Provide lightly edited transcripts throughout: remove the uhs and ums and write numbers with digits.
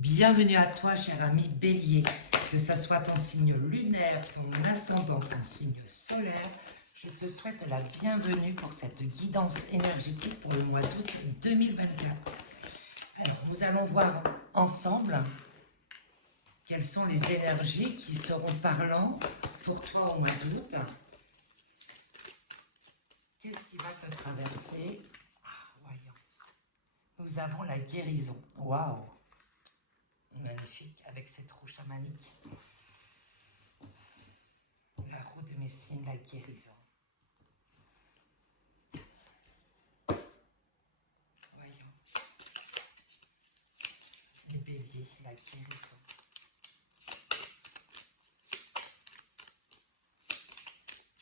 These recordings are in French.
Bienvenue à toi, cher ami Bélier, que ça soit ton signe lunaire, ton ascendant, ton signe solaire. Je te souhaite la bienvenue pour cette guidance énergétique pour le mois d'août 2024. Alors, nous allons voir ensemble quelles sont les énergies qui seront parlantes pour toi au mois d'août. Qu'est-ce qui va te traverser? Voyons. Nous avons la guérison. Waouh! Magnifique, avec cette roue chamanique. La roue de Messine, la guérison. Voyons. Les béliers, la guérison.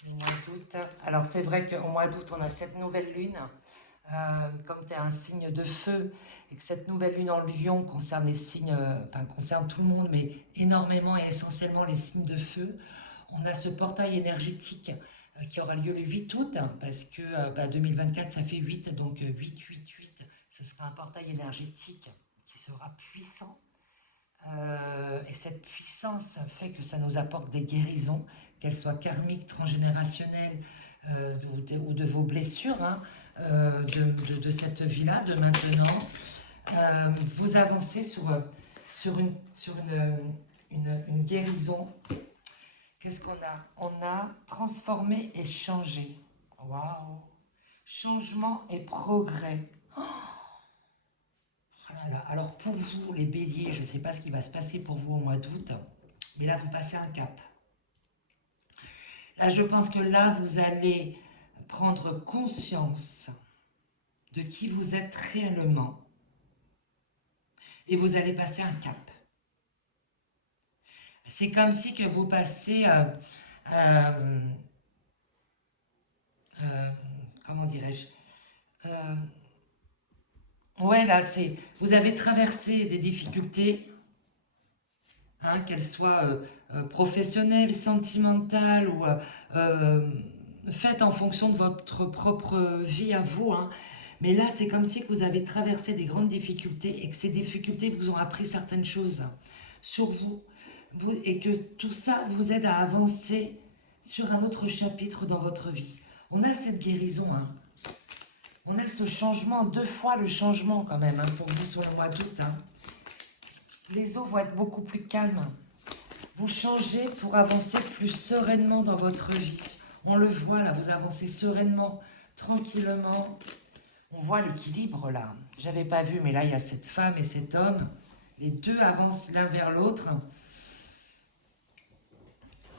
Le mois d'août. Alors c'est vrai qu'au mois d'août, on a cette nouvelle lune. Comme tu es un signe de feu et que cette nouvelle lune en Lion concerne les signes, concerne tout le monde, mais énormément et essentiellement les signes de feu, on a ce portail énergétique qui aura lieu le 8 août, parce que 2024 ça fait 8, donc 8, 8, 8, ce sera un portail énergétique qui sera puissant. Et cette puissance fait que ça nous apporte des guérisons, qu'elles soient karmiques, transgénérationnelles ou de vos blessures, hein, de cette vie-là, de maintenant. Vous avancez sur une guérison. Qu'est-ce qu'on a? On a transformé et changé. Waouh! Changement et progrès. Oh là là. Alors pour vous, les béliers, je ne sais pas ce qui va se passer pour vous au mois d'août, mais là, vous passez un cap. Là, je pense que là, vous allez prendre conscience de qui vous êtes réellement et vous allez passer un cap. C'est comme si que vous passez, comment dirais-je, ouais, là, vous avez traversé des difficultés, hein, qu'elles soient professionnelles, sentimentales ou faites en fonction de votre propre vie à vous, hein. Mais là, c'est comme si que vous avez traversé des grandes difficultés et que ces difficultés vous ont appris certaines choses sur vous, et que tout ça vous aide à avancer sur un autre chapitre dans votre vie. On a cette guérison, hein. On a ce changement, 2 fois le changement quand même, hein, pour vous sur le mois d'août, hein. Les eaux vont être beaucoup plus calmes. Vous changez pour avancer plus sereinement dans votre vie. On le voit là, vous avancez sereinement, tranquillement. On voit l'équilibre là. J'avais pas vu, mais là il y a cette femme et cet homme. Les deux avancent l'un vers l'autre.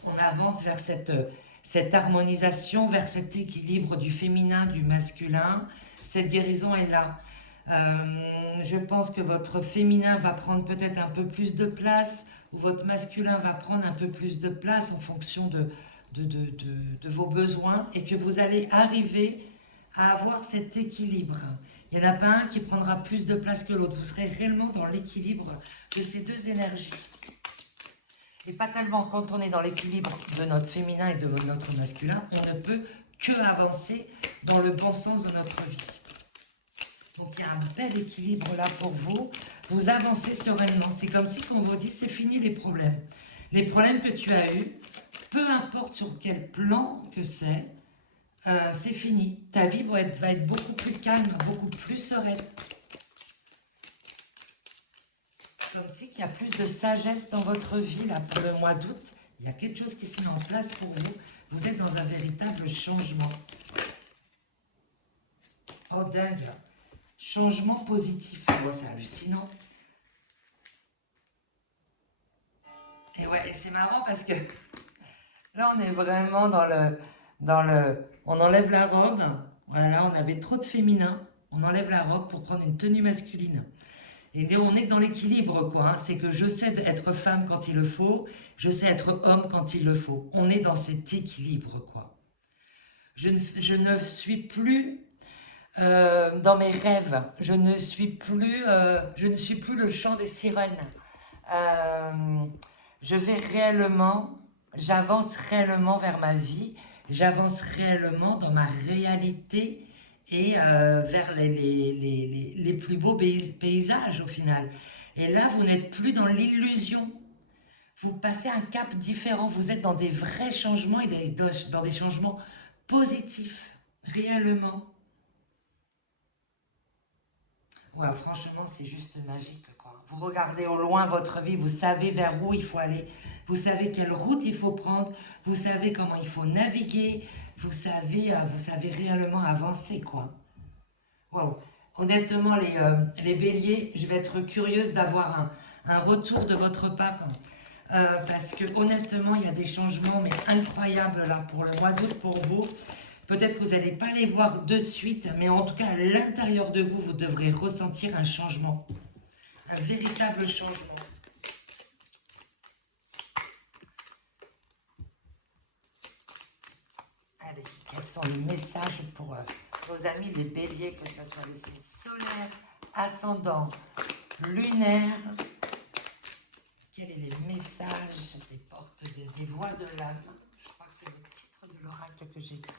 On avance vers cette harmonisation, vers cet équilibre du féminin, du masculin. Cette guérison est là. Je pense que votre féminin va prendre peut-être un peu plus de place, ou votre masculin va prendre un peu plus de place en fonction de vos besoins, et que vous allez arriver à avoir cet équilibre. Il n'y en a pas un qui prendra plus de place que l'autre. Vous serez réellement dans l'équilibre de ces deux énergies. Et fatalement, quand on est dans l'équilibre de notre féminin et de notre masculin, on ne peut que avancer dans le bon sens de notre vie. Donc il y a un bel équilibre là pour vous. Vous avancez sereinement. C'est comme si on vous dit, c'est fini les problèmes. Les problèmes que tu as eus, peu importe sur quel plan que c'est fini. Ta vie va être beaucoup plus calme, beaucoup plus sereine. Comme si qu'il y a plus de sagesse dans votre vie là pour le mois d'août. Il y a quelque chose qui se met en place pour vous. Vous êtes dans un véritable changement. Oh dingue! Changement positif. Oh, c'est hallucinant. Et ouais, et c'est marrant parce que là, on est vraiment on enlève la robe. Voilà, on avait trop de féminin. On enlève la robe pour prendre une tenue masculine. Et on est dans l'équilibre, quoi, hein. C'est que je sais être femme quand il le faut, je sais être homme quand il le faut. On est dans cet équilibre, quoi. Je ne suis plus dans mes rêves. Je ne suis plus le chant des sirènes. Euh, je vais réellement, j'avance réellement vers ma vie. J'avance réellement dans ma réalité et vers les plus beaux paysages au final. Et là, vous n'êtes plus dans l'illusion. Vous passez un cap différent. Vous êtes dans des vrais changements et dans des changements positifs, réellement. Ouais, franchement, c'est juste magique, quoi. Vous regardez au loin votre vie, vous savez vers où il faut aller, vous savez quelle route il faut prendre, vous savez comment il faut naviguer, vous savez réellement avancer, quoi. Wow. Honnêtement, les béliers, je vais être curieuse d'avoir un retour de votre part. Parce que honnêtement, il y a des changements mais incroyables là pour le mois d'août pour vous. Peut-être que vous n'allez pas les voir de suite, mais en tout cas, à l'intérieur de vous, vous devrez ressentir un changement, un véritable changement. Allez, quels sont les messages pour vos amis les béliers, que ce soit le signe solaire, ascendant, lunaire? Quels sont les messages des portes, des voies de l'âme? Je crois que c'est le titre de l'oracle que j'ai écrit.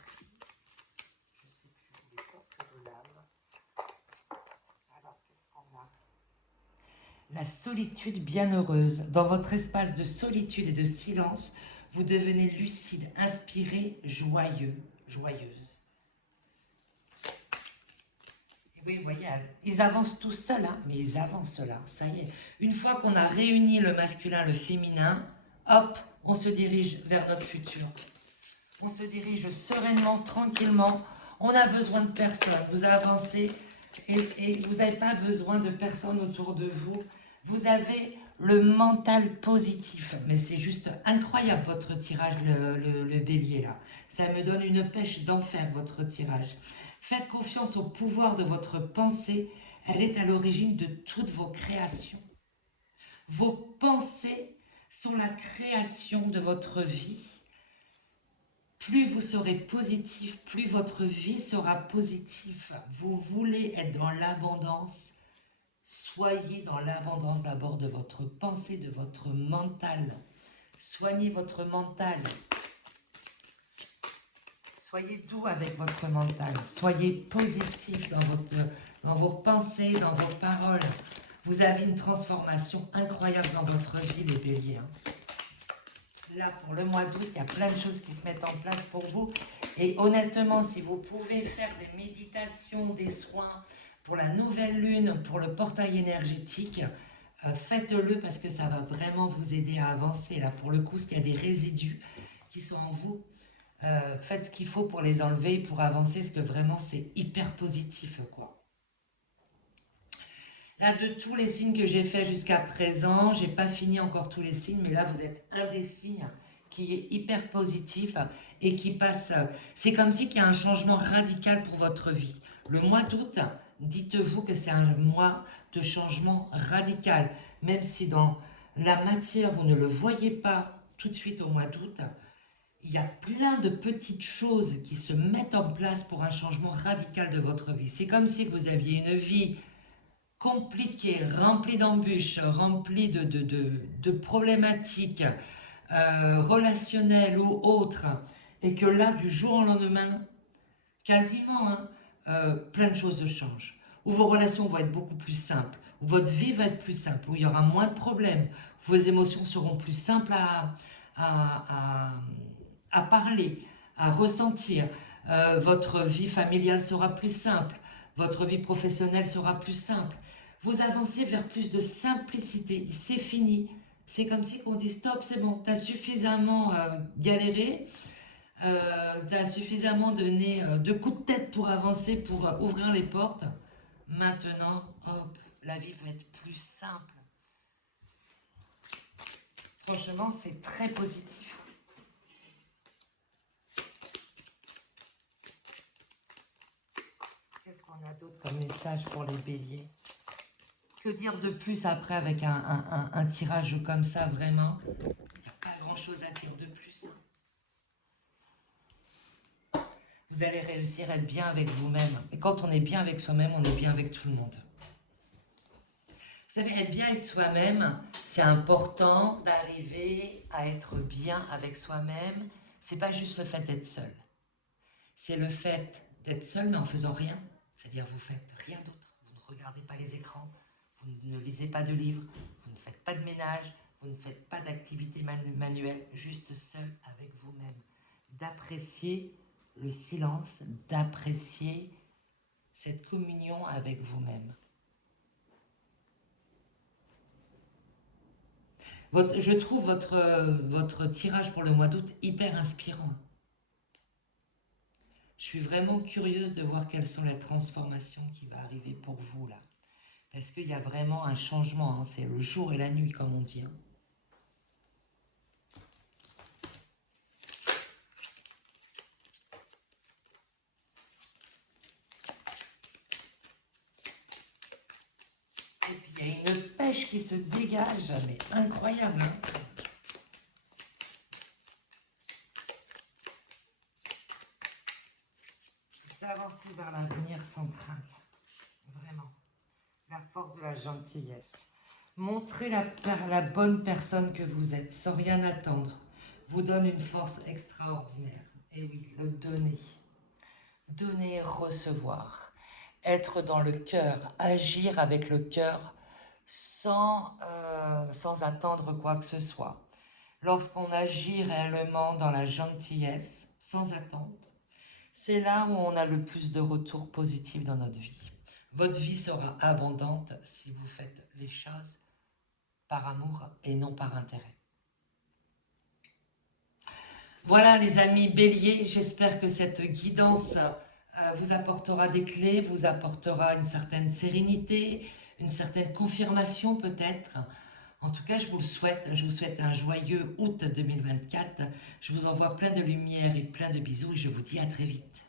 Je ne sais plus, les portes de l'âme. Alors, qu'est-ce qu'on a? La solitude bienheureuse. Dans votre espace de solitude et de silence, vous devenez lucide, inspiré, joyeux, joyeuse. Et oui, vous voyez, ils avancent tous seuls, hein, mais ils avancent là, ça y est. Une fois qu'on a réuni le masculin, le féminin, hop, on se dirige vers notre futur. On se dirige sereinement, tranquillement. On a besoin de personne. Vous avancez et vous n'avez pas besoin de personne autour de vous. Vous avez le mental positif. Mais c'est juste incroyable votre tirage, le bélier là. Ça me donne une pêche d'enfer, votre tirage. Faites confiance au pouvoir de votre pensée. Elle est à l'origine de toutes vos créations. Vos pensées sont la création de votre vie. Plus vous serez positif, plus votre vie sera positive. Vous voulez être dans l'abondance, soyez dans l'abondance d'abord de votre pensée, de votre mental. Soignez votre mental. Soyez doux avec votre mental. Soyez positif dans vos pensées, dans vos paroles. Vous avez une transformation incroyable dans votre vie, les béliers. Là, pour le mois d'août, il y a plein de choses qui se mettent en place pour vous. Et honnêtement, si vous pouvez faire des méditations, des soins pour la nouvelle lune, pour le portail énergétique, faites-le parce que ça va vraiment vous aider à avancer. Là, pour le coup, s'il y a des résidus qui sont en vous, faites ce qu'il faut pour les enlever, pour avancer, parce que vraiment, c'est hyper positif, quoi. Là, de tous les signes que j'ai fait jusqu'à présent, j'ai pas fini encore tous les signes, mais là, vous êtes un des signes qui est hyper positif et qui passe. C'est comme si qu'il y a un changement radical pour votre vie. Le mois d'août, dites-vous que c'est un mois de changement radical. Même si dans la matière, vous ne le voyez pas tout de suite au mois d'août, il y a plein de petites choses qui se mettent en place pour un changement radical de votre vie. C'est comme si vous aviez une vie compliqué, rempli d'embûches, rempli de problématiques relationnelles ou autres, et que là, du jour au lendemain, quasiment, hein, plein de choses changent. Où vos relations vont être beaucoup plus simples, où votre vie va être plus simple, où il y aura moins de problèmes, où vos émotions seront plus simples à parler, à ressentir. Votre vie familiale sera plus simple, votre vie professionnelle sera plus simple. Vous avancez vers plus de simplicité. C'est fini. C'est comme si on dit stop, c'est bon, tu as suffisamment galéré, tu as suffisamment donné de coups de tête pour avancer, pour ouvrir les portes. Maintenant, hop, la vie va être plus simple. Franchement, c'est très positif. Qu'est-ce qu'on a d'autre comme message pour les béliers? Que dire de plus après avec un tirage comme ça, vraiment? Il n'y a pas grand-chose à dire de plus. Vous allez réussir à être bien avec vous-même. Et quand on est bien avec soi-même, on est bien avec tout le monde. Vous savez, être bien avec soi-même, c'est important d'arriver à être bien avec soi-même. C'est pas juste le fait d'être seul. C'est le fait d'être seul mais en faisant rien. C'est-à-dire vous faites rien d'autre. Vous ne regardez pas les écrans, vous ne lisez pas de livres, vous ne faites pas de ménage, vous ne faites pas d'activité manuelle, juste seul avec vous-même. D'apprécier le silence, d'apprécier cette communion avec vous-même. Je trouve votre tirage pour le mois d'août hyper inspirant. Je suis vraiment curieuse de voir quelles sont les transformations qui vont arriver pour vous là. Parce qu'il y a vraiment un changement, hein. C'est le jour et la nuit comme on dit. Hein. Et puis il y a une pêche qui se dégage, mais incroyable. Hein. S'avancer vers l'avenir sans crainte. Vraiment. La force de la gentillesse. Montrez la bonne personne que vous êtes, sans rien attendre, vous donne une force extraordinaire. Et oui, le donner. Donner, recevoir. Être dans le cœur, agir avec le cœur sans attendre quoi que ce soit. Lorsqu'on agit réellement dans la gentillesse, sans attendre, c'est là où on a le plus de retours positifs dans notre vie. Votre vie sera abondante si vous faites les choses par amour et non par intérêt. Voilà les amis béliers, j'espère que cette guidance vous apportera des clés, vous apportera une certaine sérénité, une certaine confirmation peut-être. En tout cas, je vous souhaite un joyeux août 2024. Je vous envoie plein de lumière et plein de bisous et je vous dis à très vite.